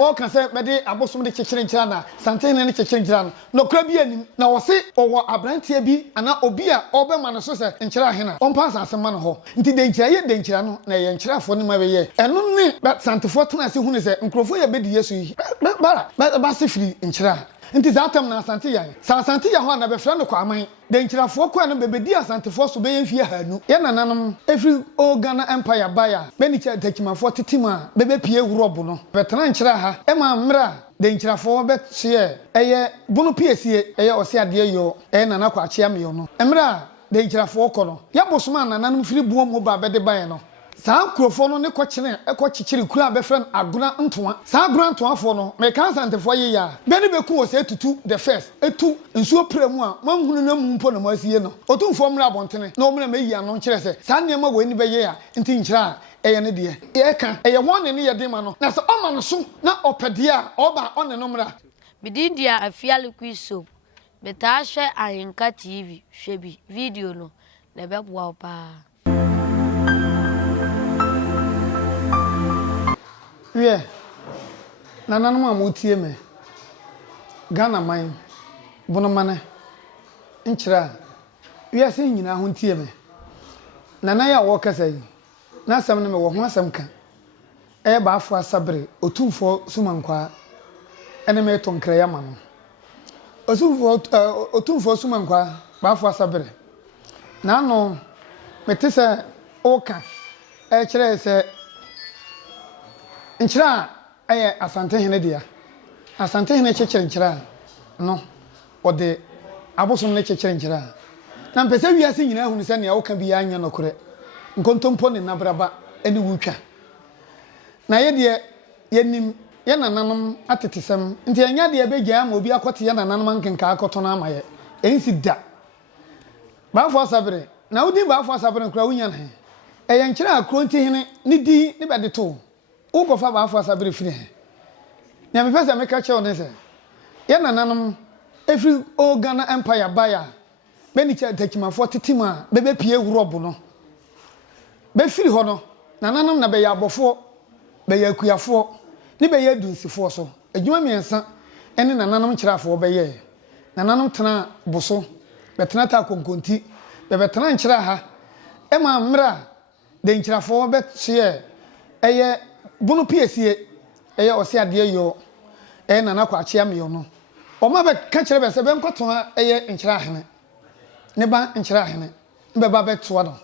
all can say mede abosom de chekere nkyira na Asantehene ne chekere nkyira no kra bi anim na wo se owo abrantie bi ana obi a obema no so se Nkyeraa Hene ompa asasema no ho nti de nkyira ye de nkyira no na ye nkyirafo ne ma be ye eno ne Asantefo tena se hunu se nkrofo ye be di Yesu yi ba se firi Nkyeraa nti zatam na Asante yan Asante ya ho na be fra no kwa aman de nkyirafo kwa no bebedi Asantefo so be yemfie hanu ye nananom every Agona Empire baya be ni takimafo tetima bebe pie wurobo no betena Nkyeraa ha e ma mra de nkyirafo be hye eye bunu piesie eye Osei ade yo nana kwa achia me yo no mra de nkyirafo ko no ya bosoma nananom firi buo mo ba be de ban no saa nkrofo no ne kwakene ekwachichiri kura be friend Agona Ntoa saa Agona Ntoa fo no me kan Asantefo ye ya be ne be ku Osei Tutu the first etu nsuo premu a manhunu na mu mpo na masie no Otumfuo mra abontene na omra me yi ano nkire se saa niam we ni be ye ya nti Nkyeraa eye ne de ye ka eye won ne ye de ma no na se o ma no so na opede a oba one no mra Bidindia afiale kwiso beta hwe Ayenka TV hwebi video no na be boa pa wie nananom amotie me Ghana man bono mane Nkyeraa wie se nyina ho tie me nana ya wo kasa yi na asam ne me wo ho asam ka e ba afo asabre Otumfuo sumankwa ene me to nkra ya ma no Otumfuo sumankwa ba afo asabre na no metese oka e kire se Nkyeraa aye Asantehene dia Asantehene chekere Nkyeraa no ode abosom ne chekere Nkyeraa na mpese wiase nyina hunu se ne woka bi anya nokore nkontompo ne nabraba ene wutwa na ye de yenim ye nananom atetesem nti anya de be gya ma obi akote ye nananom nkenka akoto na amaye ensi da ba fo sabre na udi ba fo sabre nkura wunya ne eye Nkyeraa Krontihene ne di ne be de to ugofa ba afọ asabere firi he na me pese me ka che one se ye nananom every Agona Empire baya be ni takimafo tetima bebe pie wurobo no be firi ho no nananom na be ya abofo be ya kuafo ni be ya dunsifo so adwuma miensa ene nananom Nkyeraa be ye nananom tena boso be tena ta konkonti be tena Nkyeraa ha e ma mra de Nkyeraa be hye eye bunu piesie eye Osei ade yo nana kwa achia me yo no o ma be ka kire be se be nkoto eye Nkyeraa Hene ne ba Nkyeraa Hene be ba be to no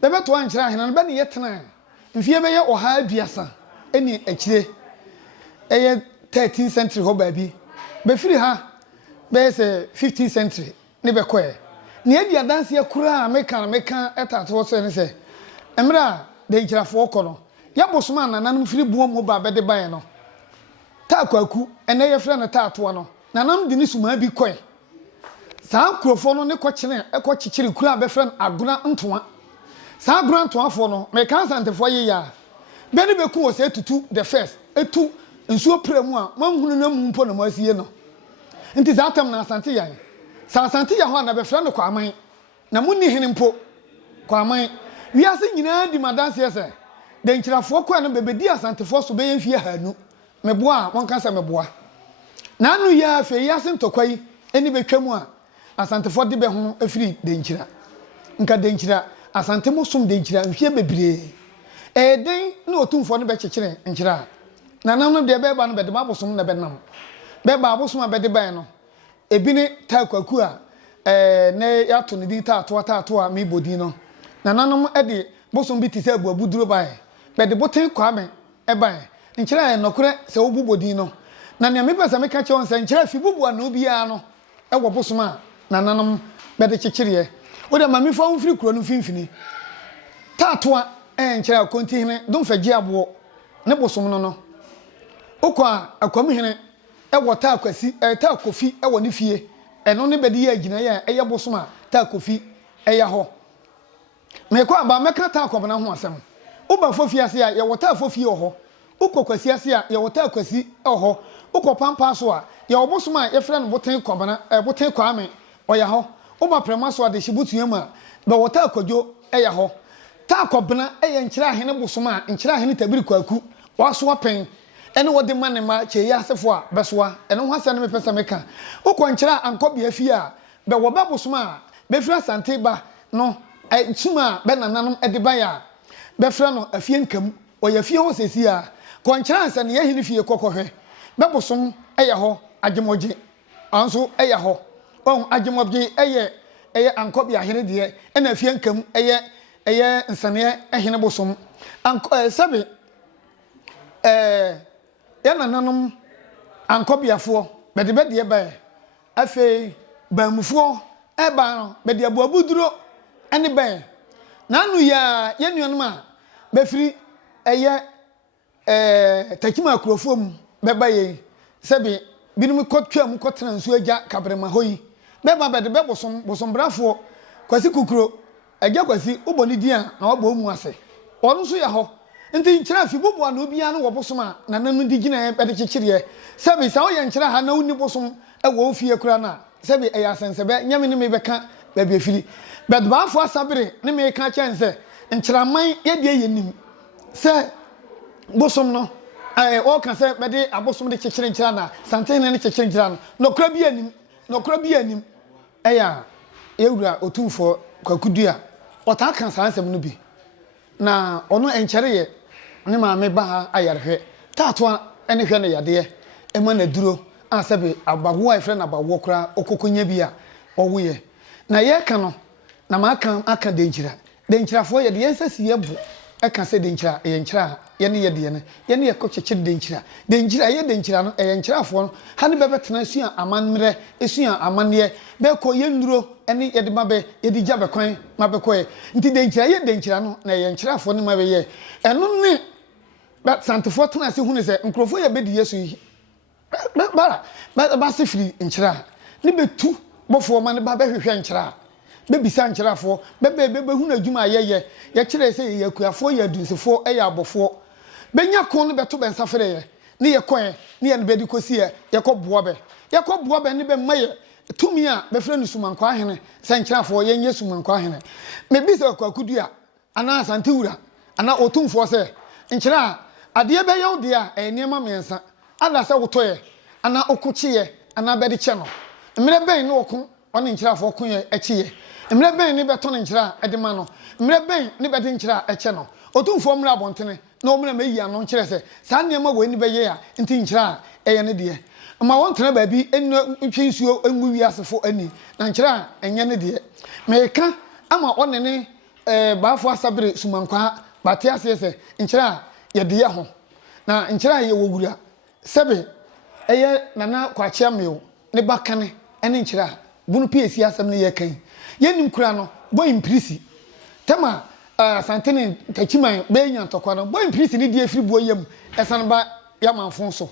be to Nkyeraa Hene no be ne yetena mfie be ye oha aduasa eni akire eye 13th century ho ba bi be firi ha be se 15th century ne be koe ne adia danse akura meka etato so ne se emra de Nkyeraa ko no ya bosoma nananom firi buo mo ba be de ban no ta kwaku ene ye frɛ no taatoa no nanam de ni suma bi koe saa nkrofo no ne kɔkyene ekɔkyekyere kura be frɛ no Agona Ntoa saa Agona Ntoa fo no me kan Asantefo ye ya be ne be ku Osei Tutu the first etu nsuo premu a manhunu na mu mpo na masie no nti zatam na Asante yan sa Asante ya ho na be frɛ no kwa aman na munni hene mpo kwa aman wiase nyina di madanse ese de Nkyeraa kwa no bebedi Asantefo so be yemfie hanu meboa won kan se meboa na anu ya fe ya se ntokwa yi eni betwam a Asantefo de be ho afiri de Nkyeraa nka de Nkyeraa Asante mo som de Nkyeraa mfie bebre den na Otumfuo no be kyekere Nkyeraa na nam no de be ba no be de babosom na be nam be ba abosom be de ban no ebi ne ta kwaku a ne ya to ne di ta to a me bodi no na nanom e de bosom bi ti se abuabuduro bae be de boten kwame e ban Nkyeraa nokore se obubodi no na ne me pesa me ka che on se Nkyeraa fi bubu na obi a no e wo bosom a na nanom be de kyekere o de mami fa mfiri kuro no finfini tatoa Nkyeraa Krontihene dum fagye abo ne bosom no okwa akwamhene e wo ta akwasi ta kofi e wo ne fie eno ne be de ya agina ya e ye bosom a ta kofi e ya ho me kwa ba meka ta akwabana ho asem uba fofi ase a ye wo ta fofi ho ukokwasi ase a ye wo ta akwasi ho ukopampa so a ye wo bosom a ye frɛ no boten kwabana boten kwame oya ho uba prema so a de shibutuam a be wo ta akwadwo e ya ho ta akwabana e ye Nkyeraa Hene bosom a Nkyeraa Hene tabiri kwaku waso apen ene wode ma ne ma che ya asefo a besoa ene ho asa ne me pesa meka ukọ nkyera ankobia fie a be wo babosoma a be fira Asante ba no tuma be nananom de ba ya be fira no afie nkam oya fie ho sesi a kọ nkyera ansa ne yahini fie kokohwe babosom eye ho agemoje anso eye ho on agemoje eye ankobia hene de ena afie nkam eye nsane ehene bosom sabe ya nananom ankobiafo bede ba afei bamufo eba no bede abuabuduro ene ba nanu ya yenuanom a befiri eye takima akurofo mu beba ye sabe binum kotwam kotena nsu agya kabrema hoyi beba bede bosom brafo kwasi kukuro agya kwasi uboni dia na obo mu ase onu so ya ho nti nkyera fi bobo na obia no wobosom a na nanu di gina be de kyekire sabi sa oye nkyera ha na uni bosom e wo fie kura na sabi e asensebe nyame ne me beka ba bi afiri but ba afo asabere ne me ka kyense nkyera man ye de yenim se bosom no o kan se be de abosom de kyekire nkyera na Asantehene ne kyekire nkyera no kura bi anim eya ewura Otumfuo kwakudua ota kan sansem no bi na ono enkyereye ne maame ba ha ayarhwe taatoa ene hwe ne yade ema na duro asabe abawo afre na abawo kra okokonya bi a owoye na ye ka no na aka denkyirafo ye de yensasi yebu eka se denkyira ye nkyira ye ne yede ne ye ne yekokyekye denkyira ye denkyira no ye nkyirafo no ha ne bebetena esua amanmre esua amanne be ko ye nduro ene yede mabe yede gya bekwan mabe koye nti denkyira ye denkyira no na ye nkyirafo ne mabe ye eno ne but santefo tena se hunu se nkrofo ye bedi yesu yi ba se firi nkyira ne betu bofo ma ne ba behwehwe nkyira bebisa nkyirafo bebe hunu adwuma ye kire se ye kuafo ye adunsefo ye abofo benya kon ne beto bensafere ye ne ye koe ne ye ne bedi kosi ye koboa be ne be maye tumi a befre no sumankwa hene se nkyirafo ye nye sumankwa hene mebisa kwakudua ana Asante wura ana Otumfuo se nkyira ade be yaw de a enema mensa ada se wotoye ana okochie ana bedi che no mre ben ne okun one nkyirafo okun ye echiye mre ben ne beto ne nkyira edema no mre ben ne bedi nkyira eche no Otumfuo mra abontene na omra meyi ano nkyire se sa nneema we ni beye a nti nkyira eye ne de ma wontena ba bi enu ntwinsuo enwu wiasefo ani na nkyira enye ne de meka ama one ne baafo asabere sumankwa bate asese nkyira ye de ye ho na nkyira ye wogura sebe eye nana kwachia mew ne bakane ene nkyira bunu piesi asem ne ye kan yenim kura no boy imprisi tema Asantehene tachiman be nya ntokwa no boy imprisi ne die firi boyem esan ba ya manfon so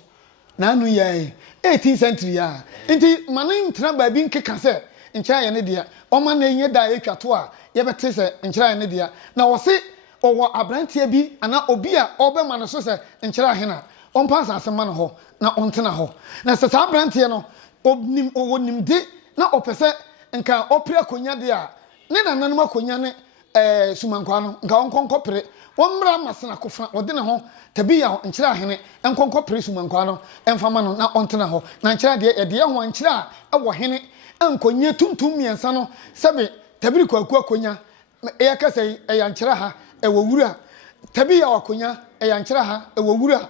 na anu ye 18th century ya nti manin ntena ba bi nkeka se nkyira ye ne dia o ma na enye da etwato a ye bete se nkyira ye ne dia na wo se owo abrantie bi ana obi a obema no so se Nkyeraa Hene on pass asema no ho na ontena ho na se sa abrantie no onim de na opese nka opre konya de a ne nananum akonya ne sumankwa no nka onkonkopre wonmra masena kofa ode ne ho tabi ya Nkyeraa Hene enkonkopre sumankwa no emfama no na ontena ho na Nkyeraa de ye ho Nkyeraa ewo hene enkonye tuntum miensa no sebe tabiri kwaku akonya e yakase e Nkyeraa ha ewo wura tabi ya akonya e Nkyeraa ha ewo wura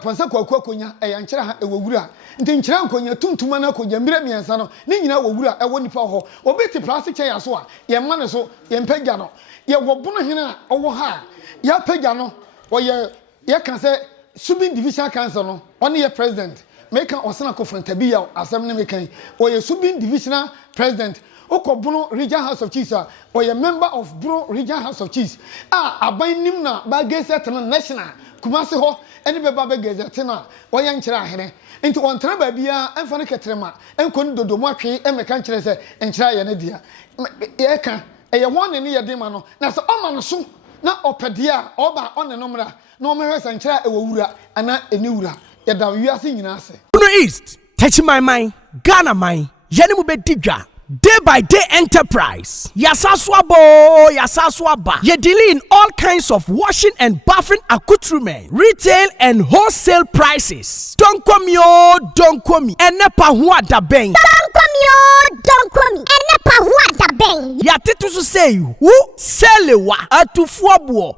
ponsa kwaku akonya e Nkyeraa ha ewo wura nti Nkyeraa nkonya tuntum na akonya mbire miensa no ne nyina wo wura ewo nipa ho obeti plastic chair so a ye ma ne so ye mpagya no ye wo bono hene a owo ha ya pagya no wo ye kan se subin division council no one ye president make osana conference bi ya asem ne mekan wo ye subin divisional president Okobuno Regional House of Chiefs or a member of Bro Regional House of Chiefs. Abain nimna bagazet national Kumasi ho any baba gazetena or Nkyeraa Hene into one trababia and Fanikatrema and Kondo Domoki and Mekanchese and Chaya Eka a one in near demano. Now so Omanasu not opadia oba on the nomra no meres and Nkyeraa Ewura and not a newra. Yada we are singing us. East, touch my mind, Ghana mine, Yanimu Bedija. Daybyday Enterprise. Yasaswabo, Yasaswaba. Ye deal in all kinds of washing and bathing accoutrement, retail and wholesale prices. Don't come yo, don't come. Enepa huwa da beng. Don't come me. Enepa huwa da beng. Ya titu su say who selewa atufuo.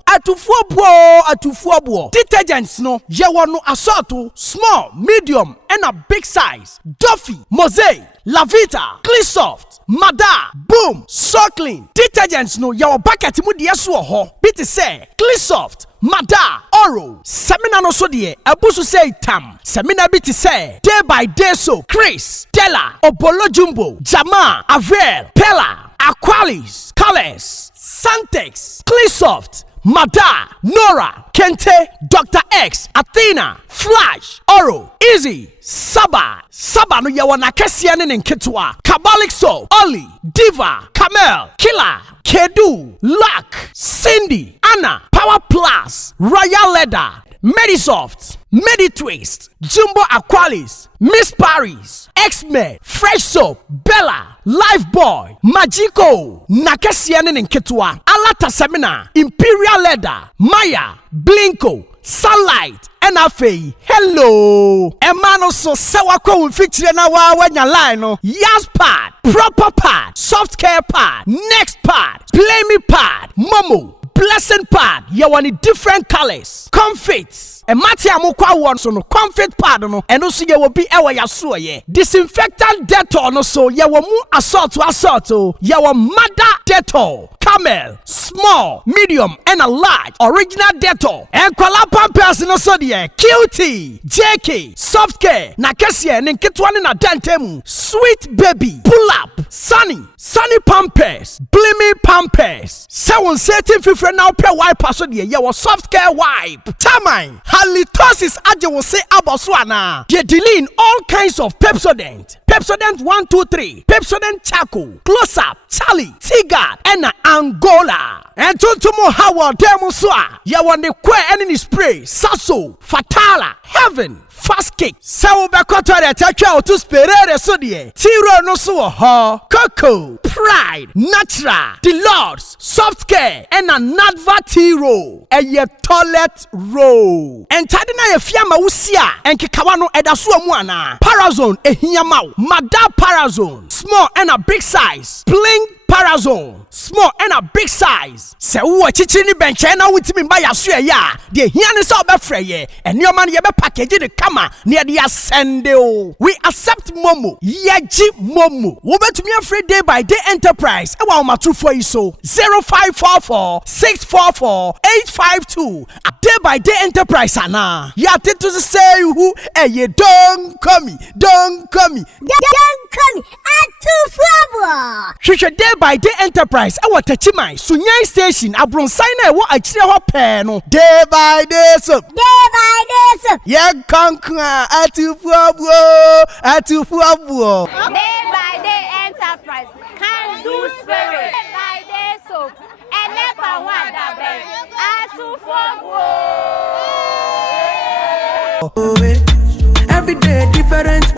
Detergents no ye wano assorto small, medium and a big size. Duffy, Osei, Lavita, Cleansoft, Mada, Boom, So Clean. Detergents no yawa bucket mu de so ho. Biti say Cleansoft, Mada, Oro. Semina no so de abusu say tam. Semina biti say Daybyday so Chris, Della, Obolo Jumbo, Jama, Avel, Pella, Aqualis, Colors, Santex, Cleansoft, Mada, Nora, Kente, Dr. X, Athena, Flash, Oro, Easy, Saba no yawana kesiane nketwa, Kabalik Soap, Oli, Diva, Camel, Killer, Kedu, Luck, Cindy, Anna, Power Plus, Royal Leather, Medisoft, Meditwist, Jumbo Aqualis, Miss Paris, X-Men, Fresh Soap, Bella, Lifeboy, Magico, Nakesiane Nketwa, Alata Semina, Imperial Leather, Maya, Blinko, Sunlight, NFA, hello. Emano so sawako feature na wa wanya line no. Yas pad, proper pad, soft care pad, next pad, play me pad, Momo, blessing pad. You want different colors, comfits. E mati amukwa won so no comfort pad no. Eno so ye will be ewa yaso ye. Disinfectant Dettol no so ye will mu assault. Ye will Mada Dettol, Camel, small, medium and a large original Dettol. And kwala pampers no so de QT, JK, soft care, na kesie ne nketwane na dantemu, sweet baby, pull up, sunny pampers, blimmy pampers. Se won certain fifre na pe wipe so de ye will soft care wipe. Tamai, halitosis aje will say aboswana. Ye dealing all kinds of Pepsodent 123, Pepsodent Charcoal, Close Up, Charlie, Tigard, and Angola. And Tuntumo Howard Demuswa. Ya want the queer enemy spray, Sasso, Fatala, Heaven, Fast Kick, Sao Bacotta, Taka to Sperere Sodie, Tiro no so ha, Coco, Pride, Natural, The Lords, Soft Care, and a Nadva Tiro, and ye toilet roll. And Tadina Fiamma Usia, and Kikawano Edasua Mwana, Parazone, a Hiamau, Mada Parazone, small and a big size, Bling Parazone, small and a big size. Se uwa chichini bench na witimi mba ya suya ya. Die hiani sa obefreye. And your man yebe package the kama near the ascende o. We accept Momo. Yeji Momo. Wobetumi afre Daybyday Enterprise. Ewa umatufo iso. 0544 644 852. Daybyday Enterprise ana. Ya titu say who ye don't come me. Don't come me. Otumfuo. Shusha Daybyday Enterprise. Ewa tachimai. Sunyai station. Abronsai na ewa achire ho pe no. Daybyday so. Ye kankwa Otumfuo. Daybyday Enterprise. Can do spirit. Daybyday soap. Enepa wada beng. Otumfuo. Every day.